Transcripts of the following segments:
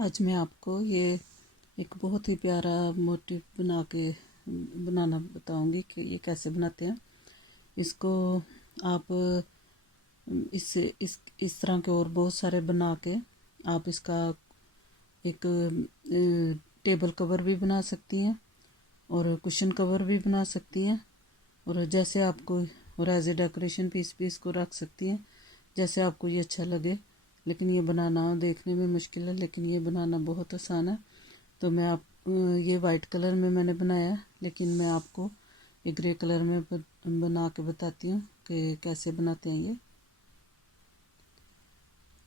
आज मैं आपको ये एक बहुत ही प्यारा मोटिव बनाना बताऊंगी कि ये कैसे बनाते हैं। इसको आप इस तरह के और बहुत सारे बना के आप इसका एक टेबल कवर भी बना सकती हैं और कुशन कवर भी बना सकती हैं, और जैसे आपको, और एज ए डेकोरेशन पीस भी इसको रख सकती हैं, जैसे आपको ये अच्छा लगे। लेकिन ये बनाना देखने में मुश्किल है, लेकिन ये बनाना बहुत आसान है। तो ये वाइट कलर में मैंने बनाया, लेकिन मैं आपको ये ग्रे कलर में बना के बताती हूँ कि कैसे बनाते हैं ये।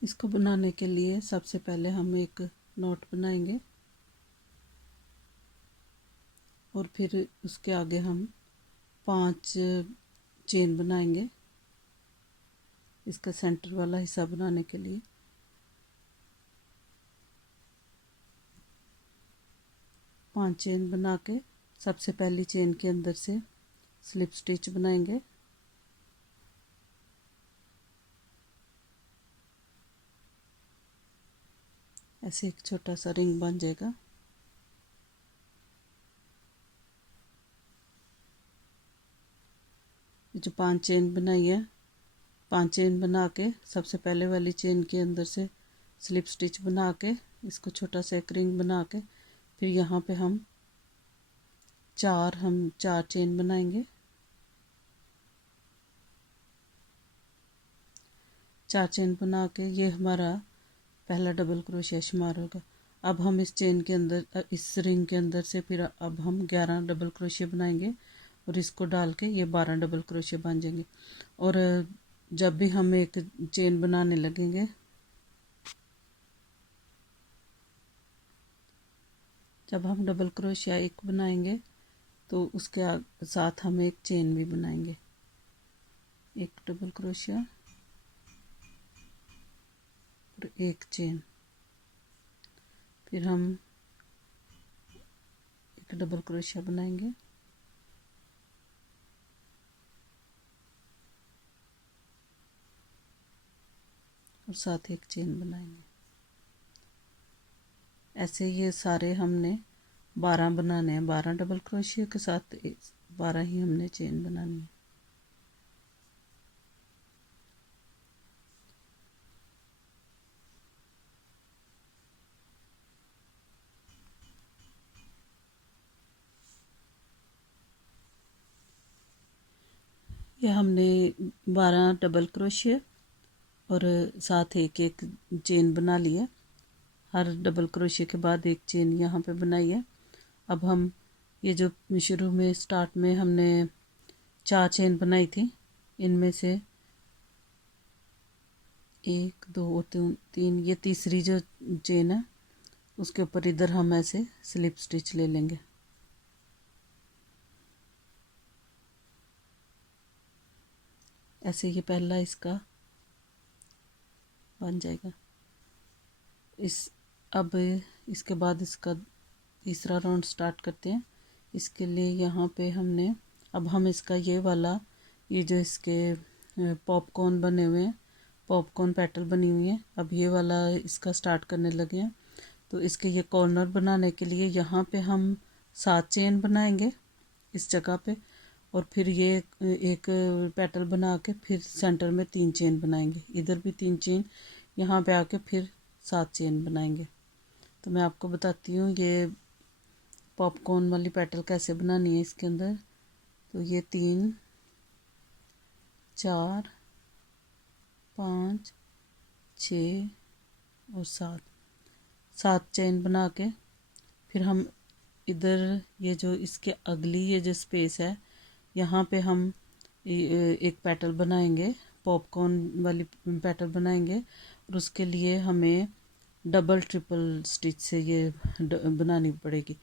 इसको बनाने के लिए सबसे पहले हम एक नोट बनाएंगे और फिर उसके आगे हम 5 चेन बनाएंगे इसका सेंटर वाला हिस्सा बनाने के लिए। पांच चेन बना के सबसे पहली चेन के अंदर से स्लिप स्टिच बनाएंगे। ऐसे एक छोटा सा रिंग बन जाएगा। जो 5 चेन बनाई है, 5 चेन बना के सबसे पहले वाली चेन के अंदर से स्लिप स्टिच बना के इसको छोटा सा एक रिंग बना के फिर यहाँ पे हम चार चेन बनाएंगे। 4 चेन बना के ये हमारा पहला डबल क्रोशिया शुमार होगा। अब हम इस चेन के अंदर, इस रिंग के अंदर से फिर अब हम 11 डबल क्रोशिया बनाएंगे और इसको डाल के ये 12 डबल क्रोशिया बन जाएंगे। और जब भी हम एक चेन बनाने लगेंगे, जब हम डबल क्रोशिया एक बनाएंगे तो उसके साथ हम एक चेन भी बनाएंगे। एक डबल क्रोशिया और एक चेन, फिर हम एक डबल क्रोशिया बनाएंगे और साथ एक चेन बनाएंगे। ऐसे ये सारे हमने 12 बनाने हैं। 12 डबल क्रोशिया के साथ 12 ही हमने चेन बनानी है। ये हमने 12 डबल क्रोशिया और साथ एक एक चेन बना लिया। हर डबल क्रोशिया के बाद एक चेन यहाँ पे बनाई है। अब हम ये जो शुरू में स्टार्ट में हमने 4 चेन बनाई थी, इनमें से 1 2 और 3, ये तीसरी जो चेन है उसके ऊपर इधर हम ऐसे स्लिप स्टिच ले लेंगे। ऐसे ये पहला इसका बन जाएगा। अब इसके बाद इसका तीसरा राउंड स्टार्ट करते हैं। इसके लिए यहाँ पे हमने, अब हम इसका ये वाला, ये जो इसके पॉपकॉर्न बने हुए हैं, पॉपकॉर्न पेटल बनी हुई है, अब ये वाला इसका स्टार्ट करने लगे हैं। तो इसके ये कॉर्नर बनाने के लिए यहाँ पे हम 7 चेन बनाएंगे इस जगह पे, और फिर ये एक पेटल बना के फिर सेंटर में 3 चेन बनाएंगे, इधर भी 3 चेन, यहाँ पे आके फिर 7 चेन बनाएंगे। तो मैं आपको बताती हूँ ये पॉपकॉर्न वाली पेटल कैसे बनानी है इसके अंदर। तो ये 3 4 5 6 और 7 चेन बना के फिर हम इधर ये जो इसके अगली ये जो स्पेस है, यहाँ पे हम एक पेटल बनाएंगे, पॉपकॉर्न वाली पेटल बनाएंगे, और उसके लिए हमें डबल ट्रिपल स्टिच से ये बनानी पड़ेगी।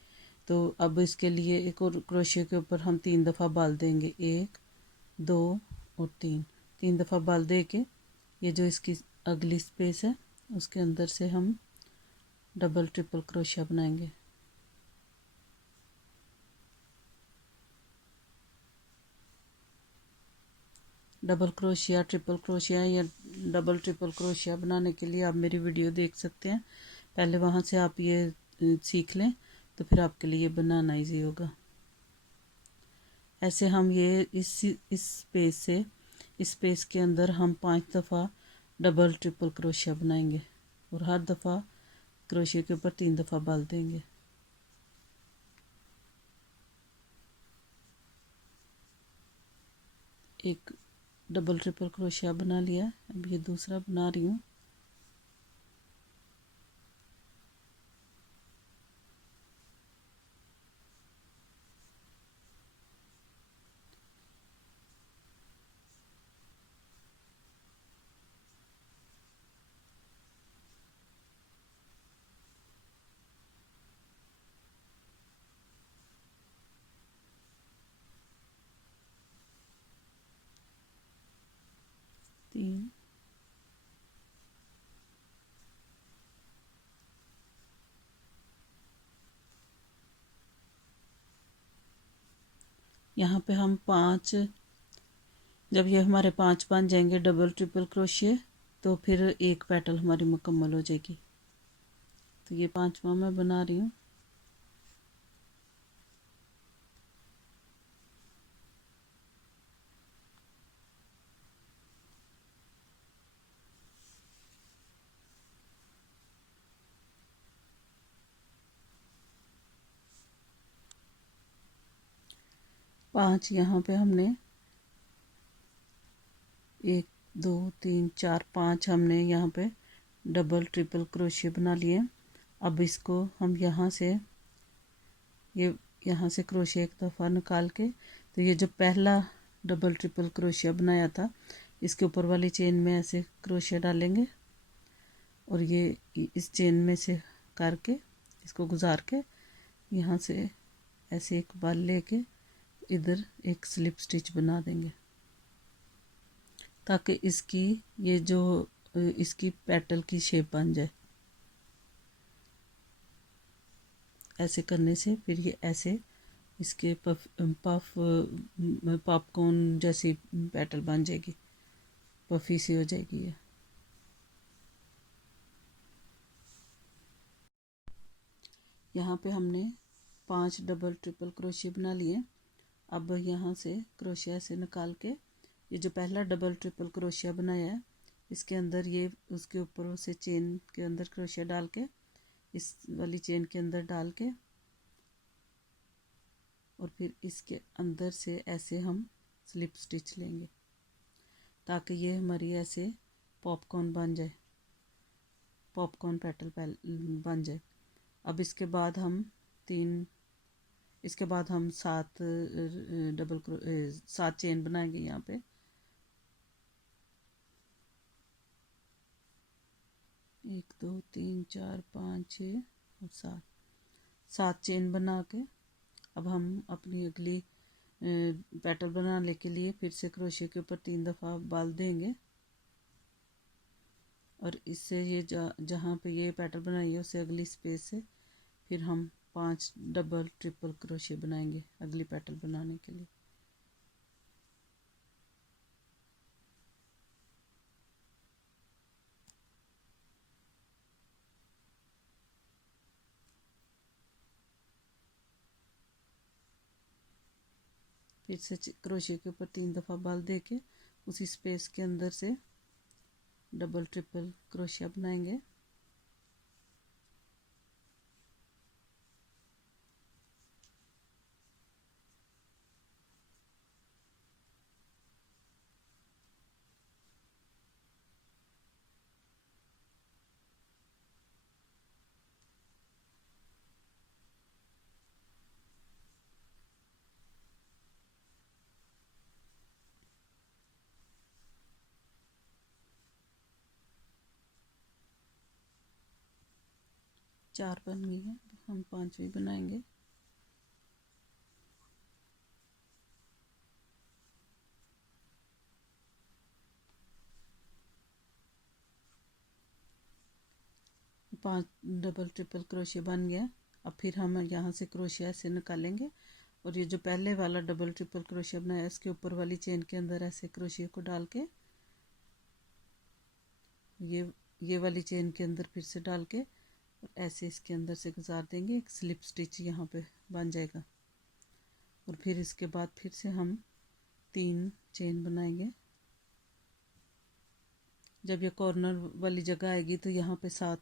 तो अब इसके लिए एक और क्रोशिया के ऊपर हम 3 दफ़ा बाल देंगे, 1 2 और 3 दफ़ा बाल दे के ये जो इसकी अगली स्पेस है उसके अंदर से हम डबल ट्रिपल क्रोशिया बनाएंगे। डबल क्रोशिया, ट्रिपल क्रोशिया या डबल ट्रिपल क्रोशिया बनाने के लिए आप मेरी वीडियो देख सकते हैं। पहले वहाँ से आप ये सीख लें तो फिर आपके लिए बनाना इजी होगा। ऐसे हम ये इस पेज से इस पेज के अंदर हम 5 दफ़ा डबल ट्रिपल क्रोशिया बनाएंगे और हर दफ़ा क्रोशिया के ऊपर 3 दफ़ा बाल देंगे। एक डबल ट्रिपल क्रोशिया बना लिया, अब ये दूसरा बना रही हूँ। तीन, यहाँ पे हम 5, जब ये हमारे 5 बन जाएंगे डबल ट्रिपल क्रोशिया तो फिर एक पेटल हमारी मुकम्मल हो जाएगी। तो ये 5वां मैं बना रही हूँ। पांच यहाँ पे हमने 1 2 3 4 5 हमने यहाँ पे डबल ट्रिपल क्रोशिया बना लिए। अब इसको हम यहाँ से ये यहाँ से क्रोशिया एक दफ़ा निकाल के, तो ये जो पहला डबल ट्रिपल क्रोशिया बनाया था इसके ऊपर वाली चेन में ऐसे क्रोशिया डालेंगे और ये इस चेन में से करके इसको गुजार के यहाँ से ऐसे एक बाल लेके इधर एक स्लिप स्टिच बना देंगे ताकि इसकी ये जो इसकी पेटल की शेप बन जाए। ऐसे करने से फिर ये ऐसे इसके पफ पॉपकॉर्न जैसी पेटल बन जाएगी, पफी सी हो जाएगी ये। यहाँ पे हमने 5 डबल ट्रिपल क्रोशिया बना लिए। अब यहाँ से क्रोशिया से निकाल के ये जो पहला डबल ट्रिपल क्रोशिया बनाया है इसके अंदर ये उसके ऊपर से चेन के अंदर क्रोशिया डाल के इस वाली चेन के अंदर डाल के और फिर इसके अंदर से ऐसे हम स्लिप स्टिच लेंगे ताकि ये हमारी ऐसे पॉपकॉर्न बन जाए, पॉपकॉर्न पेटल बन जाए। अब इसके बाद हम 7 चेन बनाएंगे यहाँ पे। एक दो तीन चार पाँच छः और 7 चेन बना के अब हम अपनी अगली पेटल बनाने के लिए फिर से क्रोशिया के ऊपर 3 दफ़ा बाल देंगे और इससे ये जहाँ पे ये पेटल बनाई है उससे अगली स्पेस से फिर हम 5 डबल ट्रिपल क्रोशिया बनाएंगे अगली पेटल बनाने के लिए। फिर से क्रोशिया के ऊपर 3 दफ़ा बाल दे के उसी स्पेस के अंदर से डबल ट्रिपल क्रोशिया बनाएंगे। चार बन गई है, हम 5वीं बनाएंगे। पांच डबल ट्रिपल क्रोशिया बन गया। अब फिर हम यहाँ से क्रोशिया से निकालेंगे और ये जो पहले वाला डबल ट्रिपल क्रोशिया बनाया इसके ऊपर वाली चेन के अंदर ऐसे क्रोशिया को डाल के ये वाली चेन के अंदर फिर से डाल के और ऐसे इसके अंदर से गुजार देंगे, एक स्लिप स्टिच यहाँ पे बन जाएगा। और फिर इसके बाद फिर से हम 3 चेन बनाएंगे। जब ये कॉर्नर वाली जगह आएगी तो यहाँ पे 7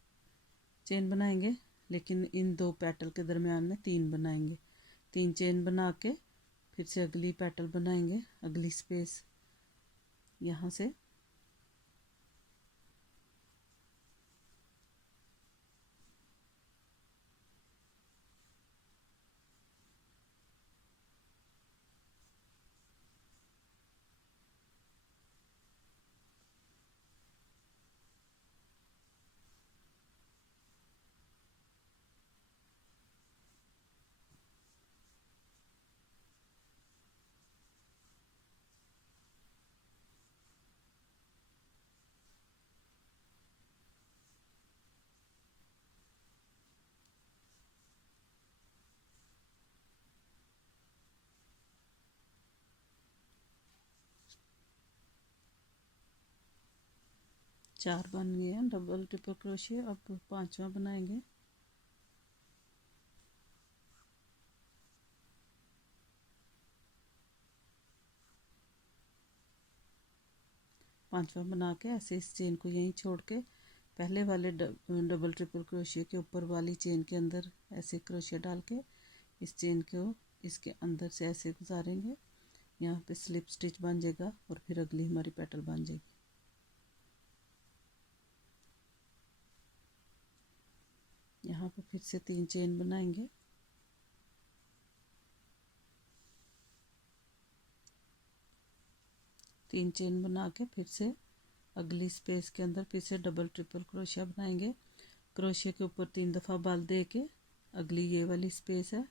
चेन बनाएंगे, लेकिन इन 2 पेटल के दरमियान में 3 बनाएंगे। 3 चेन बना के फिर से अगली पेटल बनाएंगे, अगली स्पेस यहाँ से। चार बन गए हैं डबल ट्रिपल क्रोशिया। अब 5वां बनाएंगे। पांचवा बना के ऐसे इस चेन को यहीं छोड़ के पहले वाले डबल ट्रिपल क्रोशिया के ऊपर वाली चेन के अंदर ऐसे क्रोशिया डाल के इस चेन को इसके अंदर से ऐसे गुजारेंगे। यहाँ पे स्लिप स्टिच बन जाएगा और फिर अगली हमारी पेटल बन जाएगी। यहाँ पे फिर से 3 चेन बनाएंगे। तीन चेन बना के फिर से अगली स्पेस के अंदर फिर से डबल ट्रिपल क्रोशिया बनाएंगे। क्रोशिया के ऊपर 3 दफ़ा बल दे के अगली ये वाली स्पेस है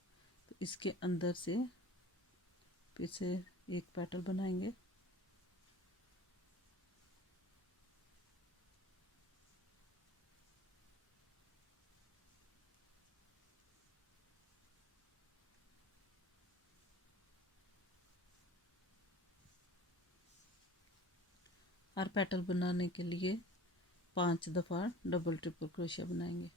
तो इसके अंदर से फिर से एक पेटल बनाएंगे। हर पेटल बनाने के लिए 5 दफ़ा डबल ट्रिपल क्रोशिया बनाएंगे।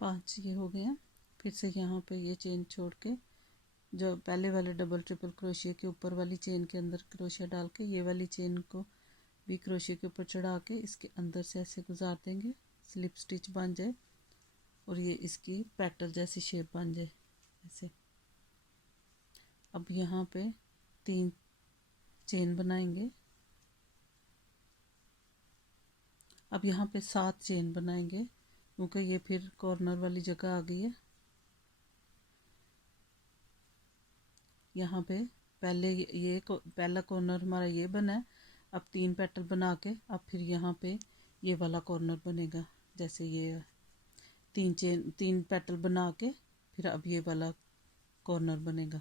पांच ये हो गया। फिर से यहाँ पे ये चेन छोड़ के जो पहले वाले डबल ट्रिपल क्रोशिया के ऊपर वाली चेन के अंदर क्रोशिया डाल के ये वाली चेन को भी क्रोशिया के ऊपर चढ़ा के इसके अंदर से ऐसे गुजार देंगे, स्लिप स्टिच बन जाए और ये इसकी पेटल जैसी शेप बन जाए ऐसे। अब यहाँ पे 3 चेन बनाएंगे। अब यहाँ पे 7 चेन बनाएंगे क्योंकि ये फिर कॉर्नर वाली जगह आ गई है। यहाँ पे पहले ये पहला कॉर्नर हमारा ये बना है। अब 3 पेटल बना के अब फिर यहाँ पे ये वाला कॉर्नर बनेगा। जैसे ये 3 पेटल बना के फिर अब ये वाला कॉर्नर बनेगा।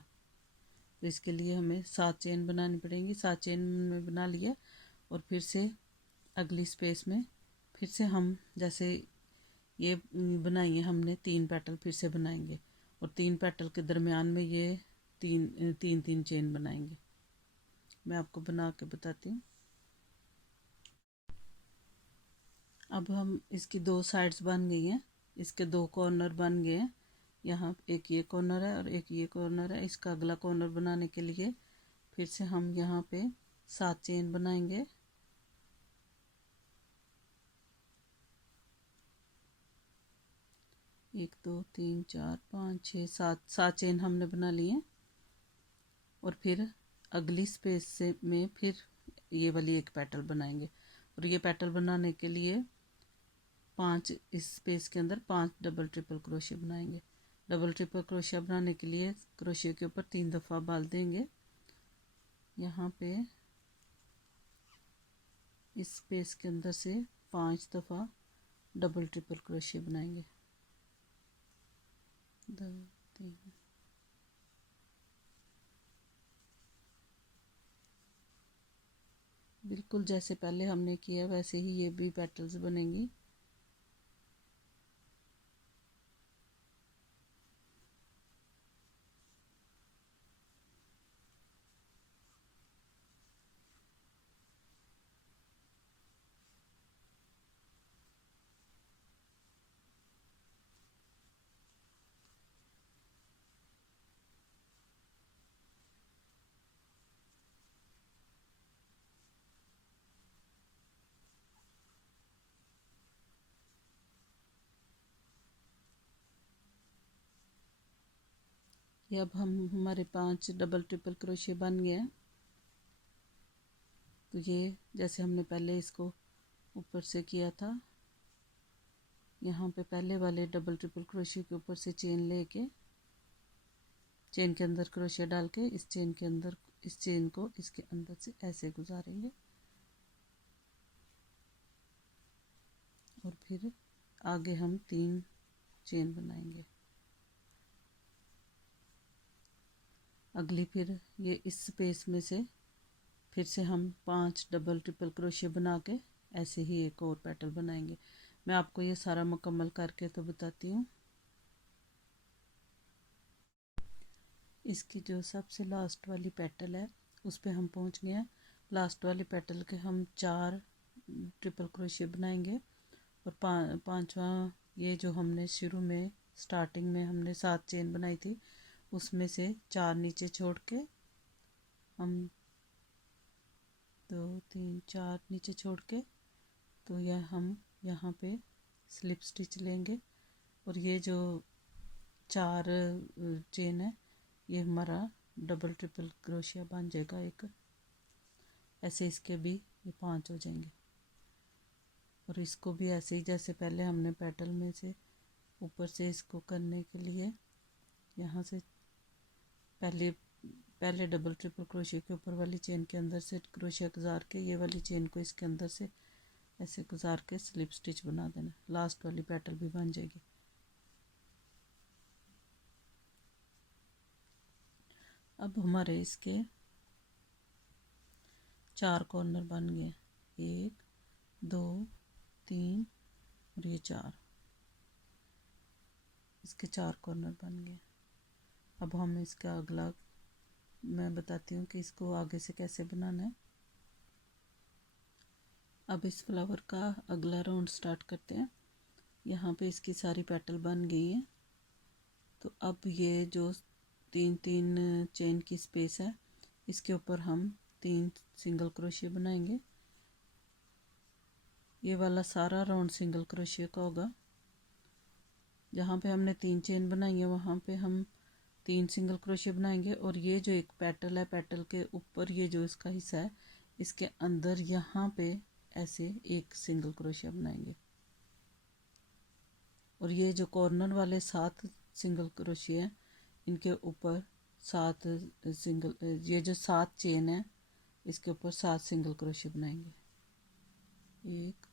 तो इसके लिए हमें 7 चेन बनानी पड़ेंगी। 7 चेन में बना लिया और फिर से अगली स्पेस में फिर से हम जैसे ये बनाई है हमने 3 पेटल फिर से बनाएंगे और 3 पेटल के दरमियान में ये तीन चेन बनाएंगे। मैं आपको बना के बताती हूँ। अब हम इसकी 2 साइड्स बन गई हैं, इसके 2 कॉर्नर बन गए हैं। यहाँ एक ये कॉर्नर है और एक ये कॉर्नर है। इसका अगला कॉर्नर बनाने के लिए फिर से हम यहाँ पे 7 चेन बनाएंगे। एक दो तीन चार पाँच छः सात चेन हमने बना लिए और फिर अगली स्पेस से में फिर ये वाली एक पेटल बनाएंगे और ये पेटल बनाने के लिए 5 इस स्पेस के अंदर 5 डबल ट्रिपल क्रोशिया बनाएंगे। डबल ट्रिपल क्रोशिया बनाने के लिए क्रोशिया के ऊपर 3 दफ़ा बाल देंगे। यहाँ पे इस स्पेस के अंदर से 5 दफ़ा डबल ट्रिपल क्रोशिया बनाएंगे। 2 3 बिल्कुल जैसे पहले हमने किया वैसे ही ये भी पेटल्स बनेंगी। ये अब हमारे 5 डबल ट्रिपल क्रोशिया बन गए हैं। तो ये जैसे हमने पहले इसको ऊपर से किया था, यहाँ पे पहले वाले डबल ट्रिपल क्रोशिया के ऊपर से चेन लेके चेन के अंदर क्रोशिया डाल के इस चेन के अंदर इस चेन को इसके अंदर से ऐसे गुजारेंगे और फिर आगे हम 3 चेन बनाएंगे। अगली फिर ये इस स्पेस में से फिर से हम 5 डबल ट्रिपल क्रोशिया बना के ऐसे ही एक और पेटल बनाएंगे। मैं आपको ये सारा मुकम्मल करके तो बताती हूँ। इसकी जो सबसे लास्ट वाली पेटल है उस पे हम पहुँच गए हैं। लास्ट वाली पेटल के हम 4 ट्रिपल क्रोशिया बनाएंगे और पांचवा ये जो हमने शुरू में स्टार्टिंग में हमने 7 चेन बनाई थी उसमें से 4 नीचे छोड़ के हम 2 3 4 नीचे छोड़ के तो यह हम यहाँ पे स्लिप स्टिच लेंगे और ये जो 4 चेन है ये हमारा डबल ट्रिपल क्रोशिया बन जाएगा एक। ऐसे इसके भी ये 5 हो जाएंगे और इसको भी ऐसे ही जैसे पहले हमने पेटल में से ऊपर से इसको करने के लिए यहाँ से पहले डबल ट्रिपल क्रोशिया के ऊपर वाली चेन के अंदर से क्रोशिया गुजार के ये वाली चेन को इसके अंदर से ऐसे गुजार के स्लिप स्टिच बना देना। लास्ट वाली पेटल भी बन जाएगी। अब हमारे इसके 4 कॉर्नर बन गए, 1 2 3 और ये 4, इसके 4 कॉर्नर बन गए। अब हम इसका अगला मैं बताती हूँ कि इसको आगे से कैसे बनाना है। अब इस फ्लावर का अगला राउंड स्टार्ट करते हैं। यहाँ पे इसकी सारी पेटल बन गई हैं। तो अब ये जो 3 चेन की स्पेस है इसके ऊपर हम 3 सिंगल क्रोशिया बनाएंगे। ये वाला सारा राउंड सिंगल क्रोशिया का होगा। जहाँ पे हमने 3 चेन बनाई है वहाँ पे हम 3 सिंगल क्रोशिया बनाएंगे और ये जो एक पेटल है पेटल के ऊपर ये जो इसका हिस्सा है इसके अंदर यहाँ पे ऐसे एक सिंगल क्रोशिया बनाएंगे और ये जो कॉर्नर वाले 7 सिंगल क्रोशिया हैं इनके ऊपर 7 सिंगल ये जो 7 चेन है इसके ऊपर 7 सिंगल क्रोशिया बनाएंगे। 1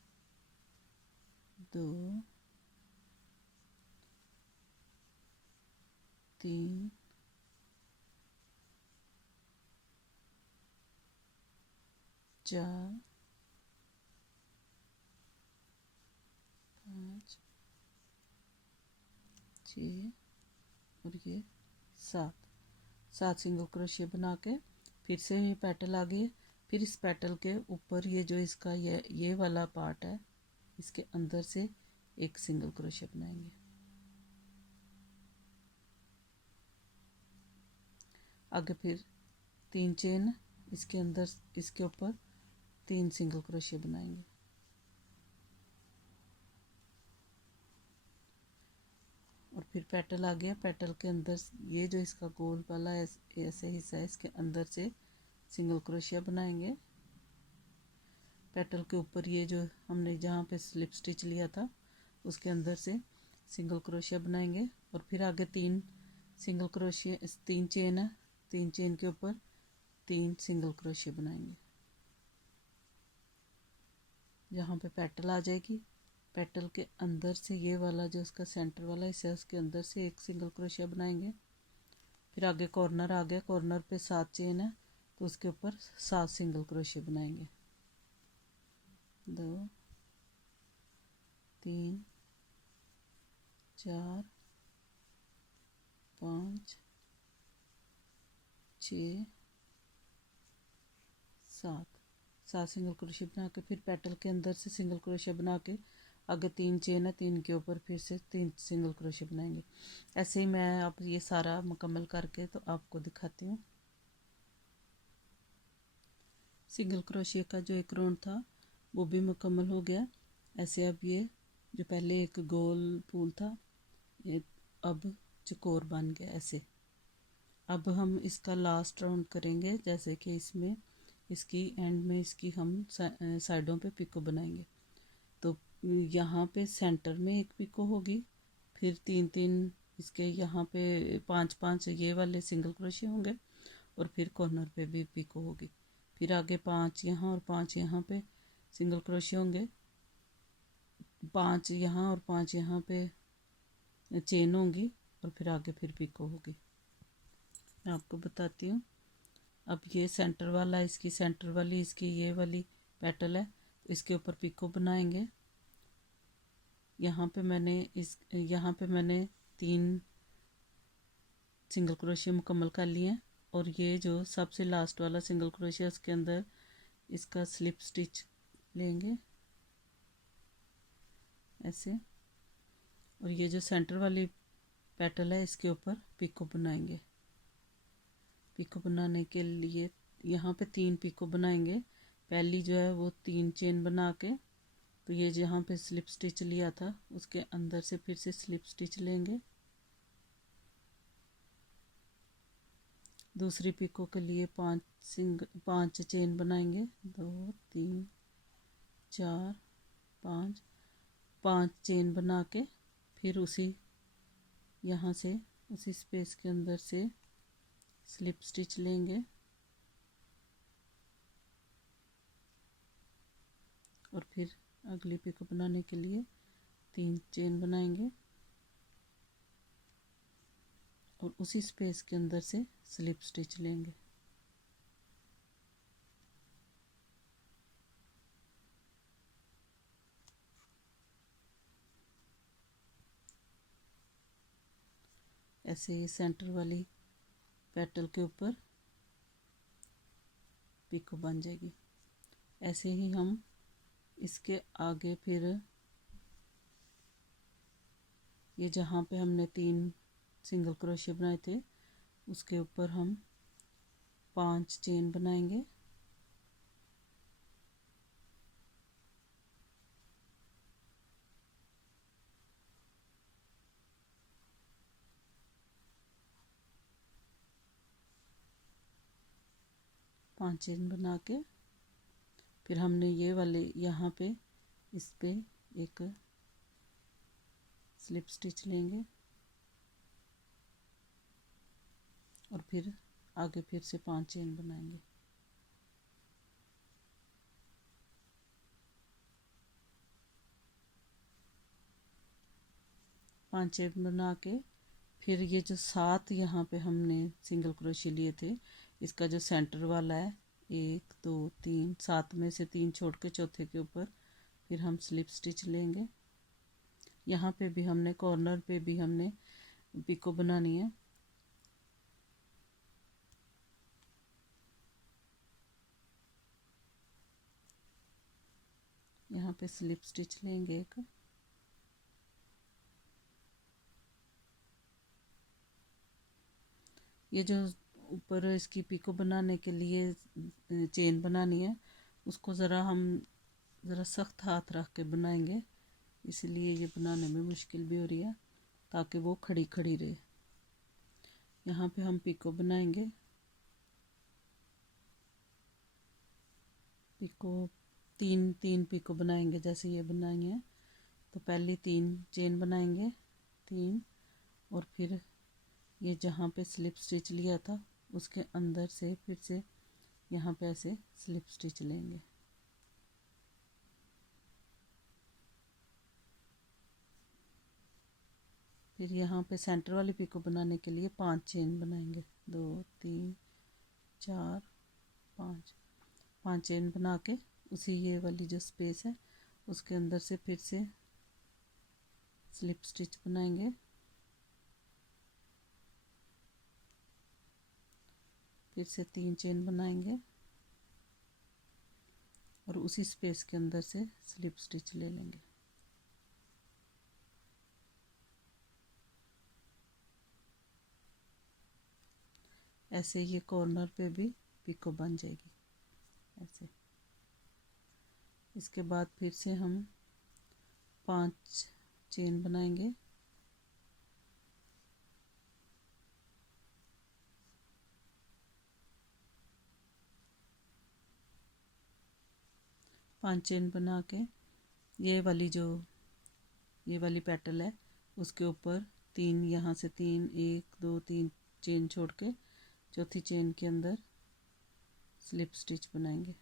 2 3 4 5 6 और ये 7 सिंगल क्रोशिया बना के फिर से ये पेटल आ गई। फिर इस पेटल के ऊपर ये जो इसका ये वाला पार्ट है इसके अंदर से एक सिंगल क्रोशिया बनाएंगे। आगे फिर 3 चेन इसके अंदर इसके ऊपर 3 सिंगल क्रोशिया बनाएंगे और फिर पेटल आ गया। पेटल के अंदर ये जो इसका गोल वाला ऐसे हिस्सा है इसके अंदर से सिंगल क्रोशिया बनाएंगे। पेटल के ऊपर ये जो हमने जहाँ पे स्लिप स्टिच लिया था उसके अंदर से सिंगल क्रोशिया बनाएंगे और फिर आगे 3 सिंगल क्रोशिया, 3 चेन है, 3 चेन के ऊपर 3 सिंगल क्रोशिया बनाएंगे। यहाँ पे पेटल आ जाएगी, पेटल के अंदर से ये वाला जो उसका सेंटर वाला हिस्सा है उसके अंदर से एक सिंगल क्रोशिया बनाएंगे। फिर आगे कॉर्नर आ गया, कॉर्नर पे 7 चेन है तो उसके ऊपर 7 सिंगल क्रोशिया बनाएंगे। 2 3 4 5 6 7 सिंगल क्रोशिया बना के फिर पेटल के अंदर से सिंगल क्रोशिया बना के आगे 3 चेन है, 3 के ऊपर फिर से 3 सिंगल क्रोशिया बनाएंगे। ऐसे ही मैं अब ये सारा मुकम्मल करके तो आपको दिखाती हूँ। सिंगल क्रोशिया का जो एक राउंड था वो भी मुकम्मल हो गया। ऐसे अब ये जो पहले एक गोल फूल था ये अब चकोर बन गया ऐसे। अब हम इसका लास्ट राउंड करेंगे, जैसे कि इसमें इसकी एंड में इसकी हम साइडों पे पिको बनाएंगे। तो यहाँ पे सेंटर में एक पिको होगी, फिर 3 इसके यहाँ पे 5 ये वाले सिंगल क्रोशिया होंगे और फिर कॉर्नर पे भी पिको होगी। फिर आगे 5 यहाँ और 5 यहाँ पे सिंगल क्रोशिया होंगे, 5 यहाँ और 5 यहाँ पे चेन होंगी और फिर आगे फिर पिको होगी। मैं आपको बताती हूँ। अब ये सेंटर वाला, इसकी सेंटर वाली, इसकी ये वाली पेटल है तो इसके ऊपर पिको बनाएंगे। यहाँ पे मैंने 3 सिंगल क्रोशिया मुकम्मल कर लिए हैं और ये जो सबसे लास्ट वाला सिंगल क्रोशिया उसके अंदर इसका स्लिप स्टिच लेंगे ऐसे, और ये जो सेंटर वाली पेटल है इसके ऊपर पिको बनाएंगे। पिको बनाने के लिए यहाँ पे 3 पिको बनाएंगे। पहली जो है वो 3 चेन बना के, तो ये जहाँ पे स्लिप स्टिच लिया था उसके अंदर से फिर से स्लिप स्टिच लेंगे। दूसरी पिको के लिए 5 चेन बनाएंगे, 2 3 4 5 चेन बना के फिर उसी यहाँ से उसी स्पेस के अंदर से स्लिप स्टिच लेंगे और फिर अगली पिको बनाने के लिए 3 चेन बनाएंगे और उसी स्पेस के अंदर से स्लिप स्टिच लेंगे। ऐसे ही सेंटर वाली पेटल के ऊपर पिको बन जाएगी। ऐसे ही हम इसके आगे फिर ये जहाँ पे हमने 3 सिंगल क्रोशिया बनाए थे उसके ऊपर हम 5 चेन बनाएंगे। पाँच चेन बना के फिर हमने ये वाले यहाँ पे इस पे एक स्लिप स्टिच लेंगे और फिर आगे फिर से 5 चेन बनाएंगे। पाँच चेन बना के फिर ये जो 7 यहाँ पे हमने सिंगल क्रोशिया लिए थे इसका जो सेंटर वाला है 1 2 3 7 में से 3 छोड़ के चौथे के ऊपर फिर हम स्लिप स्टिच लेंगे। यहाँ पे भी हमने कॉर्नर पे भी हमने पिको बनानी है। यहाँ पे स्लिप स्टिच लेंगे एक, ये जो ऊपर इसकी पिको बनाने के लिए चेन बनानी है उसको ज़रा सख्त हाथ रख के बनाएंगे, इसलिए ये बनाने में मुश्किल भी हो रही है ताकि वो खड़ी खड़ी रहे। यहाँ पे हम पिको बनाएंगे, पिको 3 पिको बनाएंगे जैसे ये बनाई है। तो पहली 3 चेन बनाएंगे, 3 और फिर ये जहाँ पे स्लिप स्टिच लिया था उसके अंदर से फिर से यहाँ पे ऐसे स्लिप स्टिच लेंगे। फिर यहाँ पे सेंटर वाली पिको बनाने के लिए 5 चेन बनाएंगे। 2 3 4 5 5 चेन बना के उसी ये वाली जो स्पेस है उसके अंदर से फिर से स्लिप स्टिच बनाएंगे। फिर से 3 चेन बनाएंगे और उसी स्पेस के अंदर से स्लिप स्टिच ले लेंगे। ऐसे ये कॉर्नर पे भी पिको बन जाएगी ऐसे। इसके बाद फिर से हम 5 चेन बनाएंगे। पांच चेन बना के ये वाली पेटल है उसके ऊपर 3 यहाँ से 3 1 2 3 चेन छोड़ के चौथी चेन के अंदर स्लिप स्टिच बनाएंगे।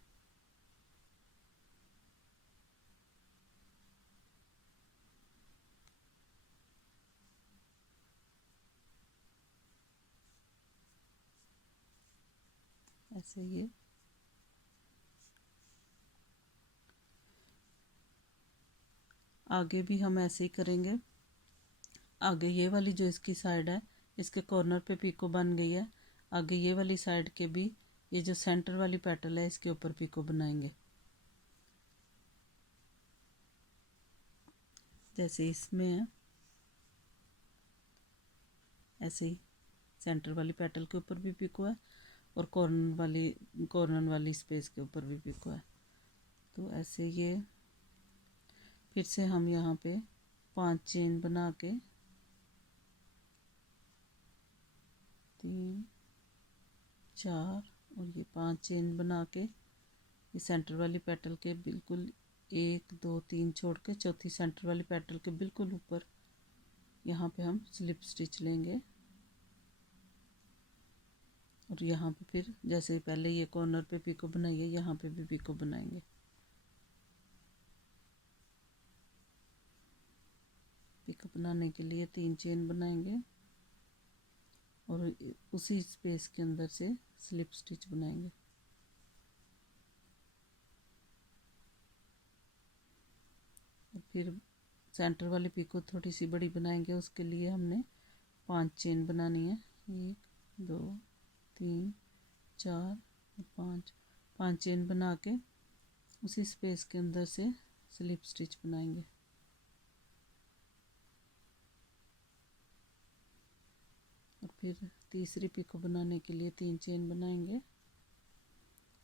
ऐसे ये आगे भी हम ऐसे ही करेंगे। आगे ये वाली जो इसकी साइड है इसके कॉर्नर पे पिको बन गई है। आगे ये वाली साइड के भी ये जो सेंटर वाली पेटल है इसके ऊपर पिको बनाएंगे। जैसे इसमें है ऐसे ही सेंटर वाली पेटल के ऊपर भी पिको है और कॉर्नर वाली स्पेस के ऊपर भी पिको है। तो ऐसे ये फिर से हम यहाँ पे 5 चेन बना के 3 4 और ये 5 चेन बना के ये सेंटर वाली पेटल के बिल्कुल 1 2 3 छोड़ के चौथी सेंटर वाली पेटल के बिल्कुल ऊपर यहाँ पे हम स्लिप स्टिच लेंगे। और यहाँ पे फिर जैसे पहले ये कॉर्नर पे पिको बनाई है यहाँ पे भी पिको बनाएंगे। पिको बनाने के लिए 3 चेन बनाएंगे और उसी स्पेस के अंदर से स्लिप स्टिच बनाएंगे। और फिर सेंटर वाली पिको थोड़ी सी बड़ी बनाएंगे उसके लिए हमने 5 चेन बनानी है। 1 2 3 4 और 5 चेन बना के उसी स्पेस के अंदर से स्लिप स्टिच बनाएंगे। और फिर तीसरी पिको बनाने के लिए 3 चेन बनाएंगे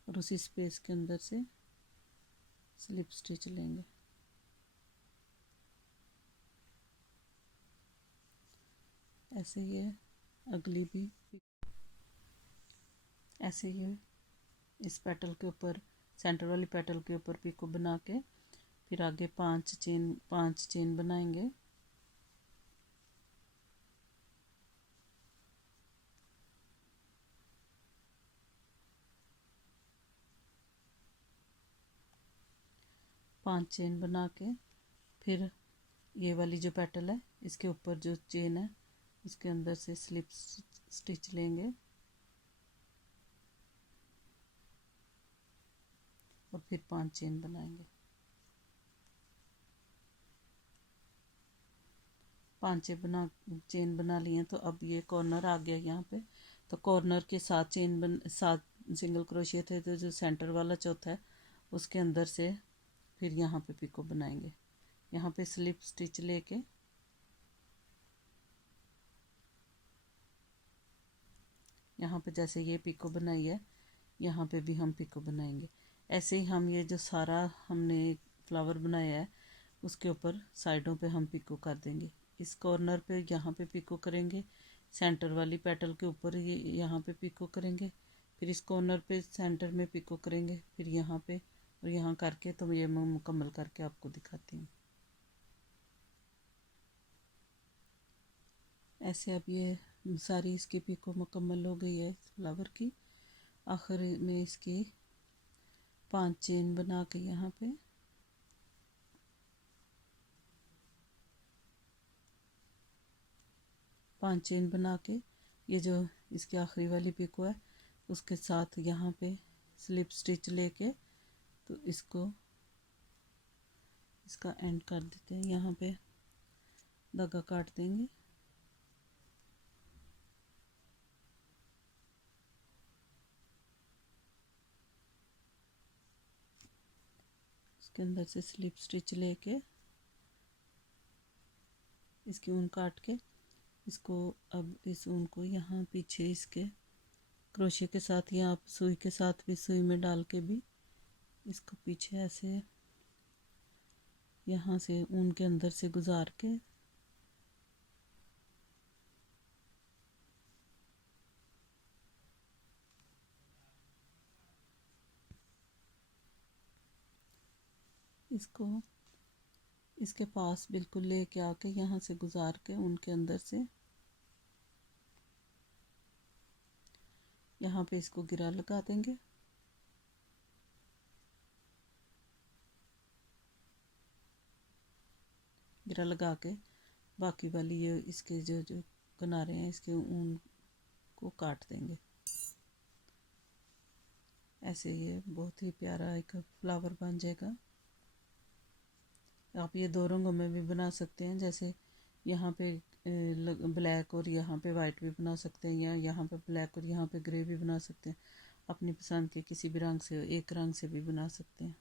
और उसी स्पेस के अंदर से स्लिप स्टिच लेंगे। ऐसे ये अगली भी ऐसे ये इस पेटल के ऊपर सेंटर वाली पेटल के ऊपर पिको बना के फिर आगे 5 चेन बनाएंगे। पांच चेन बना के फिर ये वाली जो पेटल है इसके ऊपर जो चेन है उसके अंदर से स्लिप स्टिच लेंगे और फिर 5 चेन बनाएंगे। 5 चेन बना लिए तो अब ये कॉर्नर आ गया यहाँ पे। तो कॉर्नर के 7 सिंगल क्रोशिया थे तो जो सेंटर वाला चौथा है उसके अंदर से फिर यहाँ पे पिको बनाएंगे। यहाँ पे स्लिप स्टिच लेके यहाँ पे जैसे ये पिको बनाई है यहाँ पे भी हम पिको बनाएंगे। ऐसे ही हम ये जो सारा हमने फ्लावर बनाया है उसके ऊपर साइडों पे हम पिको कर देंगे। इस कॉर्नर पे यहाँ पे पिको करेंगे, सेंटर वाली पेटल के ऊपर ये यहाँ पे पिको करेंगे, फिर इस कॉर्नर पे सेंटर में पिको करेंगे, फिर यहाँ पे और यहाँ करके तो ये मैं मुकम्मल करके आपको दिखाती हूँ। ऐसे अब ये सारी इसकी पिको मुकम्मल हो गई है फ्लावर की। आखिर में इसकी 5 चेन बना के यहाँ पे पांच चेन बना के ये जो इसकी आखिरी वाली पिको है उसके साथ यहाँ पे स्लिप स्टिच लेके तो इसको इसका एंड कर देते हैं। यहाँ पे धागा काट देंगे। इसके अंदर से स्लिप स्टिच लेके इसकी ऊन काट के इसको अब इस ऊन को यहाँ पीछे इसके क्रोशे के साथ या आप सुई के साथ भी सुई में डाल के भी इसको पीछे ऐसे यहाँ से ऊन के अंदर से गुजार के इसको इसके पास बिल्कुल लेके आके यहाँ से गुजार के उनके अंदर से यहाँ पे इसको गिरा लगा देंगे। गिरा लगा के बाकी वाली ये इसके जो जो किनारे हैं इसके ऊन को काट देंगे। ऐसे ये बहुत ही प्यारा एक फ्लावर बन जाएगा। आप ये दो रंगों में भी बना सकते हैं, जैसे यहाँ पे ब्लैक और यहाँ पे वाइट भी बना सकते हैं, या यहाँ पे ब्लैक और यहाँ पे ग्रे भी बना सकते हैं। अपनी पसंद के किसी भी रंग से एक रंग से भी बना सकते हैं।